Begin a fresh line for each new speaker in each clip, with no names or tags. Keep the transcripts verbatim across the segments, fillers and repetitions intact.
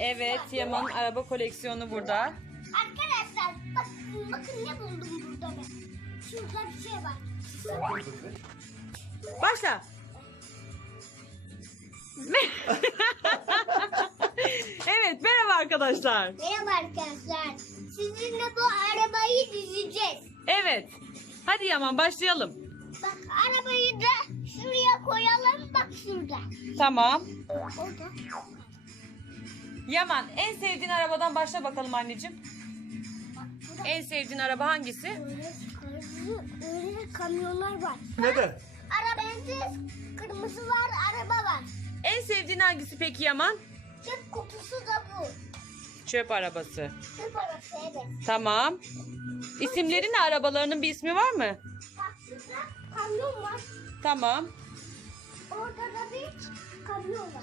Evet,
var.
Yaman'ın araba koleksiyonu burada.
Arkadaşlar bakın, bakın ne buldum burada ben. Şurada bir şey var.
Başla. Evet, merhaba arkadaşlar.
Merhaba arkadaşlar. Sizinle bu arabayı dizeceğiz.
Evet. Hadi Yaman başlayalım.
Bak arabayı da şuraya koyalım. Bak şurada.
Tamam.
Orada.
Yaman, en sevdiğin arabadan başla bakalım anneciğim.
Bak burada.
En sevdiğin araba hangisi?
Öyle kırmızı, öyle kamyonlar var.
Neden?
Arabada kırmızı var, araba var.
En sevdiğin hangisi peki Yaman?
Çöp kutusu da bu.
Çöp arabası.
Çöp arabası evet.
Tamam. İsimleri ne, arabalarının bir ismi var mı?
Bak şurada kamyon var.
Tamam.
Orada da bir kamyon var.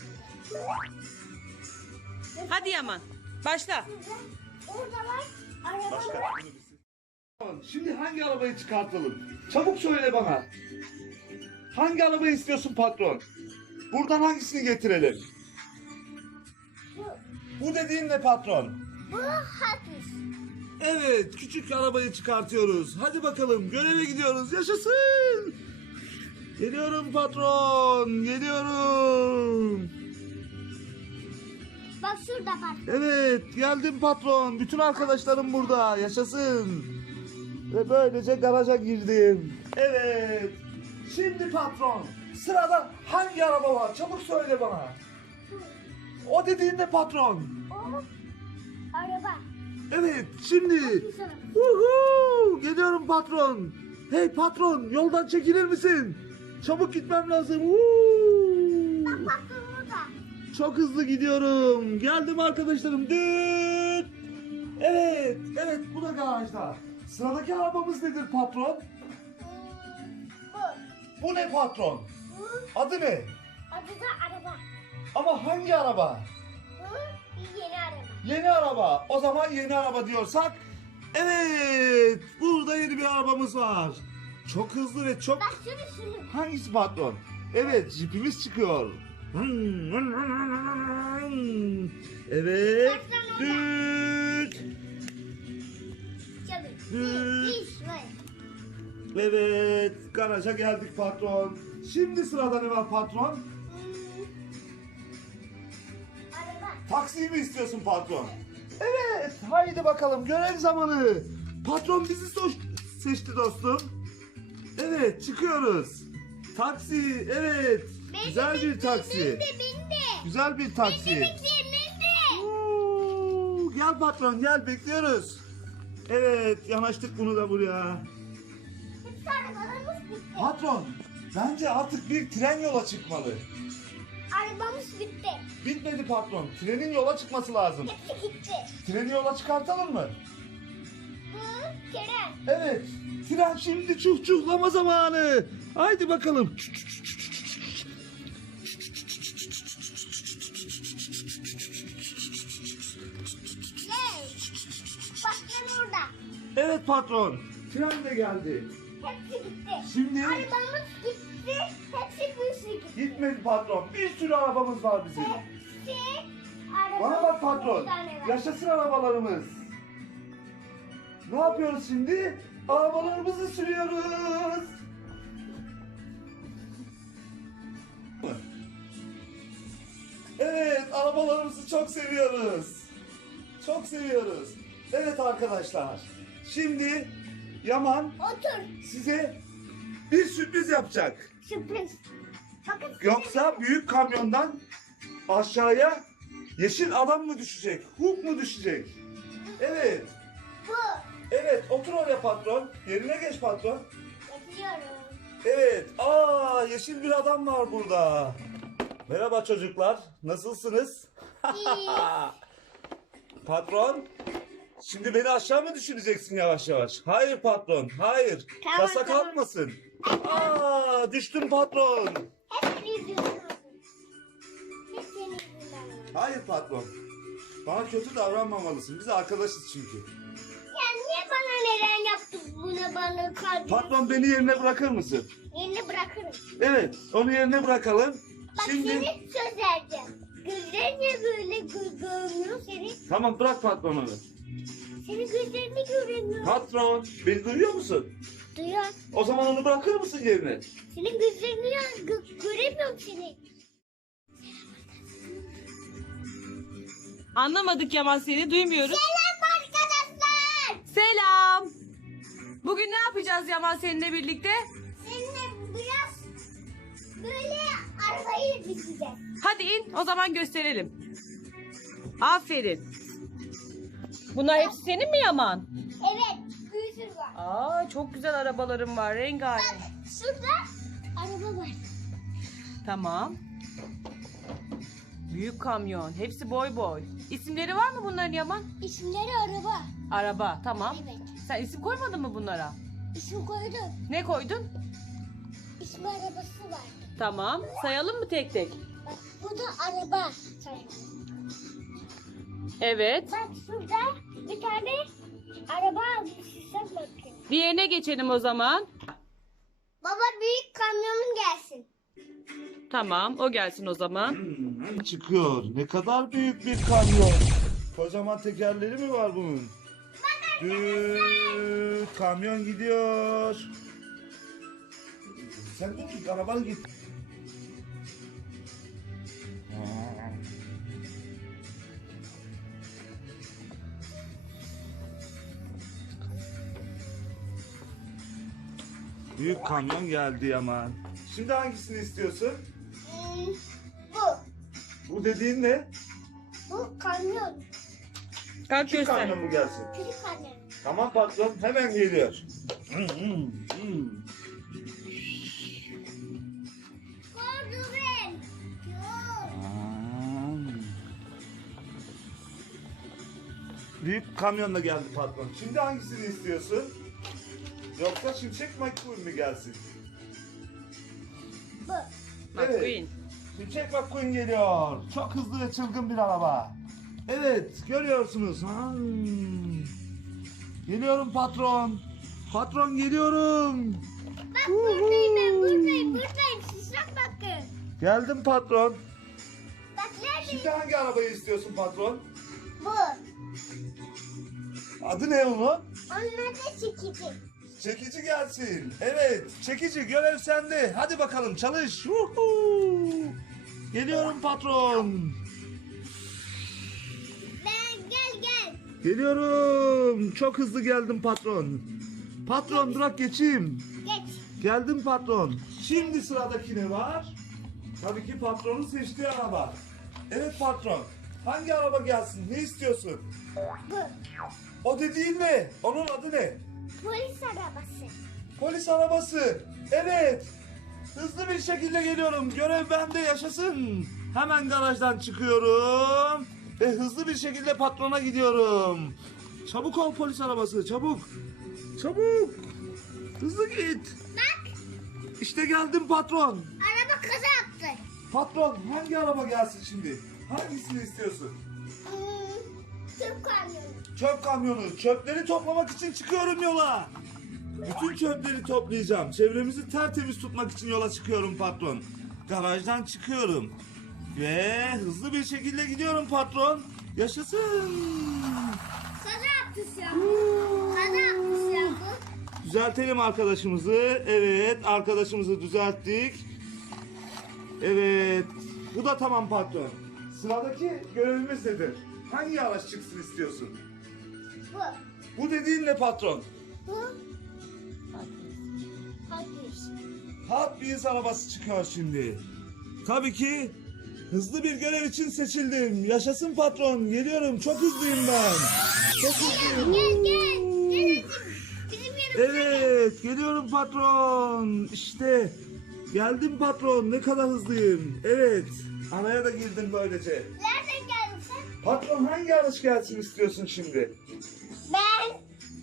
Hadi Yaman, başla.
Şurada, orada var, araba
Başka.
var.
Şimdi hangi arabayı çıkartalım? Çabuk söyle bana. Hangi arabayı istiyorsun patron? Buradan hangisini getirelim?
Bu,
Bu dediğin ne patron?
bu hafif.
Evet, küçük arabayı çıkartıyoruz. Hadi bakalım, göreve gidiyoruz. Yaşasın! Geliyorum patron, geliyorum.
Bak şurada var.
Evet, geldim patron. Bütün arkadaşlarım burada. Yaşasın. Ve böylece garaja girdim. Evet. Şimdi patron, sırada hangi araba var? Çabuk söyle bana. O dediğin ne patron?
O araba.
Evet, şimdi.
Güzel.
Uhu, geliyorum patron. Hey patron, yoldan çekilir misin? Çabuk gitmem lazım. Uhu.
Bak burada.
Çok hızlı gidiyorum. Geldim arkadaşlarım. Düt. Evet, evet bu da garajda. Sıradaki arabamız nedir patron?
Hmm, bu.
Bu ne patron?
Bu
Adı ne?
adı da araba.
Ama hangi araba?
Bu bir yeni araba.
Yeni araba. O zaman yeni araba diyorsak. Evet, burada yeni bir arabamız var. Çok hızlı ve çok...
Bak şunu şunu.
Hangisi patron? Evet, jipimiz çıkıyor. Evet. Düt.
Çabuk.
Düt.
Bir iş var.
Evet, garaja geldik patron. Şimdi sırada ne var patron?
Hmm. Araba.
Taksiyi mi istiyorsun patron? Evet, haydi bakalım görev zamanı. Patron bizi so- seçti dostum. Evet, çıkıyoruz. Taksi, evet. Güzel bir taksi.
Bindi bindi.
Güzel bir taksi.
Bindi bindi.
Oo, gel patron gel bekliyoruz. Evet, yanaştık bunu da buraya.
Hepsi arabalarımız bitti.
Patron, bence artık bir tren yola çıkmalı.
Arabamız bitti.
Bitmedi patron. Trenin yola çıkması lazım.
Hepsi gitti.
Treni yola çıkartalım mı?
Bu tren.
Evet. Tren şimdi çuhçuhlama zamanı. Haydi bakalım.
Hey. Bak ben orada.
Evet patron. Tren de geldi.
Hepsi gitti.
Şimdi-
Arabamız gitti. Hepsi bu işe gitti.
Gitmedi patron. Bir sürü arabamız var bizim.
Hepsi arabamız.
Bana bak patron.
Bir tane var.
Yaşasın arabalarımız. Ne yapıyoruz şimdi? Arabalarımızı sürüyoruz. Evet, arabalarımızı çok seviyoruz. Çok seviyoruz. Evet arkadaşlar. Şimdi Yaman
Otur.
size bir sürpriz yapacak.
Sürpriz. Bakın.
Yoksa büyük kamyondan aşağıya yeşil adam mı düşecek? Hulk mu düşecek? Evet.
Bu.
Evet, otur oraya patron. Yerine geç patron.
Yapıyorum.
Evet. Aa, yeşil bir adam var burada. Merhaba çocuklar. Nasılsınız?
İyi.
Patron. Şimdi beni aşağı mı düşüreceksin yavaş yavaş? Hayır patron. Hayır.
Tamam,
Kasa
tamam.
kalkmasın. Aa, düştüm patron.
Hep senin yüzünden. Hep senin yüzünden.
Hayır patron. Bana kötü davranmamalısın. Biz arkadaşız çünkü.
Ya niye bana neden yaptın bunu bana kalbim?
Patron beni yerine bırakır mısın?
Yerini bırakırım.
Evet, onu yerine bırakalım.
Bak
Şimdi
seni söz vereceğim. gözlerin niye böyle gö- görmüyor seni?
Tamam bırak patronu.
Senin gözlerini göremiyor.
Patron beni duyuyor musun?
Duyuyor.
O zaman onu bırakır mısın yerine?
Senin gözlerini ya gö- göremiyorum seni.
Anlamadık Yaman, seni duymuyoruz.
Selam arkadaşlar.
Selam. Bugün ne yapacağız Yaman seninle birlikte?
Seninle biraz böyle arabayı dizeceğiz.
Hadi in, o zaman gösterelim. Aferin. Bunlar hepsi senin mi Yaman?
Evet, bir sürü var.
Aa, çok güzel arabalarım var, rengarenk.
Şurada araba var.
Tamam. Büyük kamyon, hepsi boy boy. İsimleri var mı bunların Yaman?
İsimleri araba.
Araba, tamam.
Evet.
Sen isim koymadın mı bunlara?
İsim koydum.
Ne koydun?
İsmi arabası var.
Tamam. Sayalım mı tek tek?
Bak bu da araba.
Evet.
Bak şurada bir tane araba almışsın bakayım.
Diğerine geçelim o zaman.
Baba büyük kamyonun gelsin.
Tamam, o gelsin o zaman.
Hmm, çıkıyor. Ne kadar büyük bir kamyon. Kocaman tekerleri mi var bunun? Düt, kamyon gidiyor. Sen de git, araban git. Büyük kamyon geldi Yaman. Şimdi hangisini istiyorsun?
Hmm, bu.
Bu dediğin ne?
Bu kamyon.
Kalk
Küçük
göster.
kamyon mu gelsin?
Küçük kamyon.
Tamam patron, hemen geliyor. Hmm, hmm, hmm.
Korduven. Yok.
Büyük kamyonla geldi patron. Şimdi hangisini istiyorsun? Yoksa Şimşek McQueen mi gelsin?
Bu.
McQueen.
Şimşek McQueen geliyor. Çok hızlı ve çılgın bir araba. Evet, görüyorsunuz. Hmm. Geliyorum patron. Patron geliyorum.
Bak buradayım ben buradayım buradayım. Siz bak bakın.
Geldim patron.
Bak neredeyim?
Şimdi hangi arabayı istiyorsun patron?
Bu.
Adı ne onun?
Onlar da çekici.
Çekici gelsin. Evet, çekici görev sende. Hadi bakalım çalış. Huhu. Geliyorum patron.
Ben gel gel.
Geliyorum. Çok hızlı geldim patron. Patron durak geçeyim.
Geç.
Geldim patron. Şimdi sıradaki ne var? Tabii ki patronun seçtiği araba. Evet patron. Hangi araba gelsin? Ne istiyorsun?
Bu.
O dediğin ne? Onun adı ne?
Polis arabası.
Polis arabası. Evet. Hızlı bir şekilde geliyorum. Görev bende, yaşasın. Hemen garajdan çıkıyorum. Ve hızlı bir şekilde patrona gidiyorum. Çabuk ol polis arabası, çabuk. Çabuk. Hızlı git.
Bak
İşte geldim patron.
araba kaza yaptı.
Patron hangi araba gelsin şimdi? Hangisini istiyorsun?
Hmm, Türk kamyonu.
Çöp kamyonu. Çöpleri toplamak için çıkıyorum yola. Bütün çöpleri toplayacağım. Çevremizi tertemiz tutmak için yola çıkıyorum patron. Garajdan çıkıyorum. Ve hızlı bir şekilde gidiyorum patron. Yaşasın.
Kaza yaptı şu an. Kaza yaptı şu an bu.
Düzeltelim arkadaşımızı. Evet, arkadaşımızı düzelttik. Evet. Bu da tamam patron. Sıradaki görevimiz nedir? Hangi araç çıksın istiyorsun?
Bu.
Bu dediğin ne patron?
Bu. Hadi.
Hot Wheels arabası çıkıyor şimdi. Tabii ki hızlı bir görev için seçildim. Yaşasın patron. Geliyorum. Çok hızlıyım ben. Çok hızlıyım.
Gel gel. Gel hadi. Bizim yanımıza gel.
Evet, geliyorum patron. İşte geldim patron. Ne kadar hızlıyım. Evet. Araya da girdim böylece.
Nereden geldin sen?
Patron hangi araç gelsin istiyorsun şimdi?
Ben.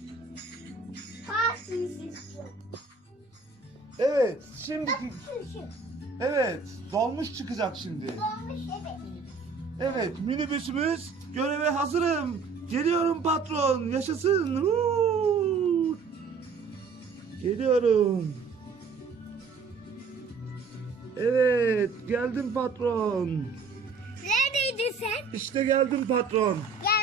Hadi istiyorum.
Evet, şimdi
Şu.
evet, dolmuş çıkacak şimdi.
Dolmuş evet.
Evet, minibüsümüz göreve hazırım. Geliyorum patron, yaşasın. Huu! Geliyorum. Evet, geldim patron.
Nerede sen?
İşte geldim patron.
Gel